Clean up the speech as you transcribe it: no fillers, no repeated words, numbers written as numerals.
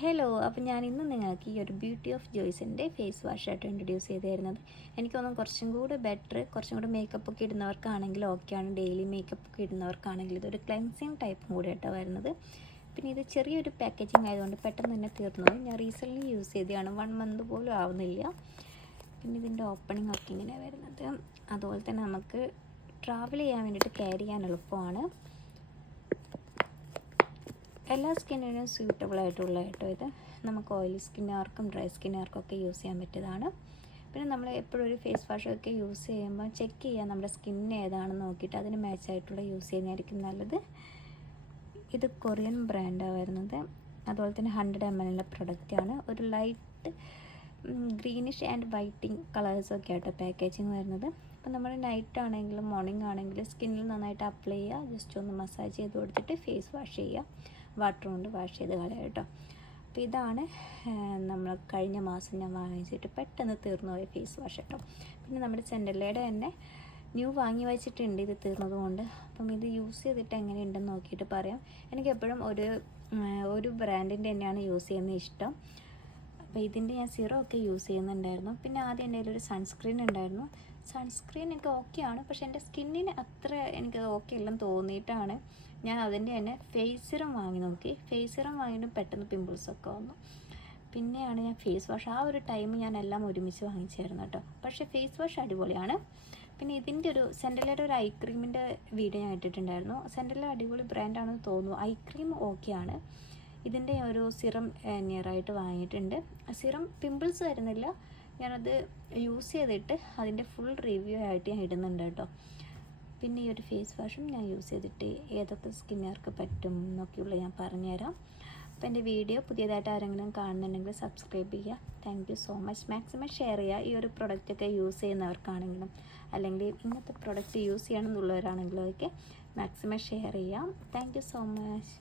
Hello, അപ്പോൾ ഞാൻ ഇന്ന് നിങ്ങൾക്ക് ഈ ഒരു ബ്യൂട്ടി ഓഫ് ജോയ്സിൻ്റെ ഫേസ് വാഷായിട്ട് ഇൻട്രൊഡ്യൂസ് ചെയ്ത് തരുന്നത്. എനിക്ക് തോന്നുന്നു കുറച്ചും കൂടെ ബെറ്റർ, കുറച്ചും കൂടെ മേക്കപ്പ് ഒക്കെ ഇടുന്നവർക്കാണെങ്കിൽ ഓക്കെയാണ്. ഡെയിലി മേക്കപ്പ് ഒക്കെ ഇടുന്നവർക്കാണെങ്കിൽ ഇതൊരു ക്ലെൻസിങ് ടൈപ്പും കൂടെ ആയിട്ടാണ് വരുന്നത്. പിന്നെ ഇത് ചെറിയൊരു പാക്കേജിങ് ആയതുകൊണ്ട് പെട്ടെന്ന് തന്നെ തീർന്നു. ഞാൻ റീസെൻ്റ്ലി യൂസ് ചെയ്തതാണ്, 1 മന്ത് പോലും ആവുന്നില്ല. പിന്നെ ഇതിൻ്റെ ഓപ്പണിംഗ് ഒക്കെ ഇങ്ങനെ വരുന്നത്. അതുപോലെ തന്നെ നമുക്ക് ട്രാവൽ ചെയ്യാൻ വേണ്ടിയിട്ട് ക്യാരി ചെയ്യാൻ എളുപ്പമാണ്. എല്ലാ സ്കിന്നിനും സ്യൂട്ടബിൾ ആയിട്ടുള്ള കേട്ടോ ഇത്. നമുക്ക് ഓയിലി സ്കിന്നുകാർക്കും ഡ്രൈ സ്കിന്നുകാർക്കും ഒക്കെ യൂസ് ചെയ്യാൻ പറ്റിയതാണ്. പിന്നെ നമ്മൾ എപ്പോഴും ഒരു ഫേസ് വാഷൊക്കെ യൂസ് ചെയ്യുമ്പോൾ ചെക്ക് ചെയ്യുക നമ്മുടെ സ്കിന്ന് ഏതാണെന്ന് നോക്കിയിട്ട് അതിന് മാച്ചായിട്ടുള്ള യൂസ് ചെയ്യുന്നതായിരിക്കും നല്ലത്. ഇത് കൊറിയൻ ബ്രാൻഡാണ് വരുന്നത്. അതുപോലെ തന്നെ 100 ml പ്രൊഡക്റ്റാണ്. ഒരു ലൈറ്റ് ഗ്രീനിഷ് ആൻഡ് വൈറ്റിങ് കളേഴ്സൊക്കെ ആട്ടോ പാക്കേജിങ് വരുന്നത്. അപ്പോൾ നമ്മൾ നൈറ്റ് ആണെങ്കിലും മോർണിംഗ് ആണെങ്കിലും സ്കിന്നിൽ നന്നായിട്ട് അപ്ലൈ ചെയ്യുക. ജസ്റ്റ് ഒന്ന് മസാജ് ചെയ്ത് കൊടുത്തിട്ട് ഫേസ് വാഷ് ചെയ്യുക. വാട്ടർ കൊണ്ട് വാഷ് ചെയ്ത് കളയാം കേട്ടോ. അപ്പോൾ ഇതാണ് നമ്മൾ കഴിഞ്ഞ മാസം ഞാൻ വാങ്ങിച്ചിട്ട് പെട്ടെന്ന് തീർന്നു പോയ ഫേസ് വാഷ് കേട്ടോ. പിന്നെ നമ്മുടെ സെൻഡലയുടെ തന്നെ ന്യൂ വാങ്ങി വെച്ചിട്ടുണ്ട് ഇത് തീർന്നതുകൊണ്ട്. അപ്പം ഇത് യൂസ് ചെയ്തിട്ട് എങ്ങനെയുണ്ടെന്ന് നോക്കിയിട്ട് പറയാം. എനിക്ക് എപ്പോഴും ഒരു ബ്രാൻഡിൻ്റെ തന്നെയാണ് യൂസ് ചെയ്യുന്നത് ഇഷ്ടം. അപ്പോൾ ഇതിൻ്റെ ഞാൻ സിറം ഒക്കെ യൂസ് ചെയ്യുന്നുണ്ടായിരുന്നു. പിന്നെ ആദ്യം എൻ്റെ കയ്യിലൊരു സൺസ്ക്രീൻ ഉണ്ടായിരുന്നു. സൺസ്ക്രീൻ എനിക്ക് ഓക്കെയാണ്, പക്ഷേ എൻ്റെ സ്കിന്നിന് അത്ര എനിക്ക് ഓക്കെ അല്ലെന്ന് തോന്നിയിട്ടാണ് ഞാൻ അതിൻ്റെ തന്നെ ഫേസ് സിറം വാങ്ങി നോക്കി. ഫേസ് സിറം വാങ്ങിയിട്ട് പെട്ടെന്ന് പിമ്പിൾസൊക്കെ വന്നു. പിന്നെയാണ് ഞാൻ ഫേസ് വാഷ്, ആ ഒരു ടൈം ഞാൻ എല്ലാം ഒരുമിച്ച് വാങ്ങിച്ചായിരുന്നു കേട്ടോ. പക്ഷേ ഫേസ് വാഷ് അടിപൊളിയാണ്. പിന്നെ ഇതിൻ്റെ ഒരു സെൻഡലയുടെ ഒരു ഐ ക്രീമിൻ്റെ വീഡിയോ ഞാൻ ഇട്ടിട്ടുണ്ടായിരുന്നു. സെൻഡല അടിപൊളി ബ്രാൻഡാണെന്ന് തോന്നുന്നു. ഐ ക്രീം ഓക്കെയാണ്. ഇതിൻ്റെ ഒരു സിറം നിയറായിട്ട് വാങ്ങിയിട്ടുണ്ട്. സിറം പിമ്പിൾസ് വരുന്നില്ല. ഞാനത് യൂസ് ചെയ്തിട്ട് അതിൻ്റെ ഫുൾ റിവ്യൂ ആയിട്ട് ഞാൻ ഇടുന്നുണ്ട് കേട്ടോ. പിന്നെ ഈ ഒരു ഫേസ് വാഷും ഞാൻ യൂസ് ചെയ്തിട്ട് ഏതൊക്കെ സ്കിന്നുകാർക്ക് പറ്റും എന്നൊക്കെയുള്ള ഞാൻ പറഞ്ഞുതരാം. അപ്പോൾ എൻ്റെ വീഡിയോ പുതിയതായിട്ട് ആരെങ്കിലും കാണുന്നുണ്ടെങ്കിൽ സബ്സ്ക്രൈബ് ചെയ്യുക. Thank you so much. Maximum share ചെയ്യുക. ഈ ഒരു പ്രൊഡക്റ്റൊക്കെ യൂസ് ചെയ്യുന്നവർക്കാണെങ്കിലും അല്ലെങ്കിൽ ഇങ്ങനത്തെ പ്രൊഡക്റ്റ് യൂസ് ചെയ്യണം എന്നുള്ളവരാണെങ്കിലും ഒക്കെ മാക്സിമം ഷെയർ ചെയ്യാം. Thank you so much.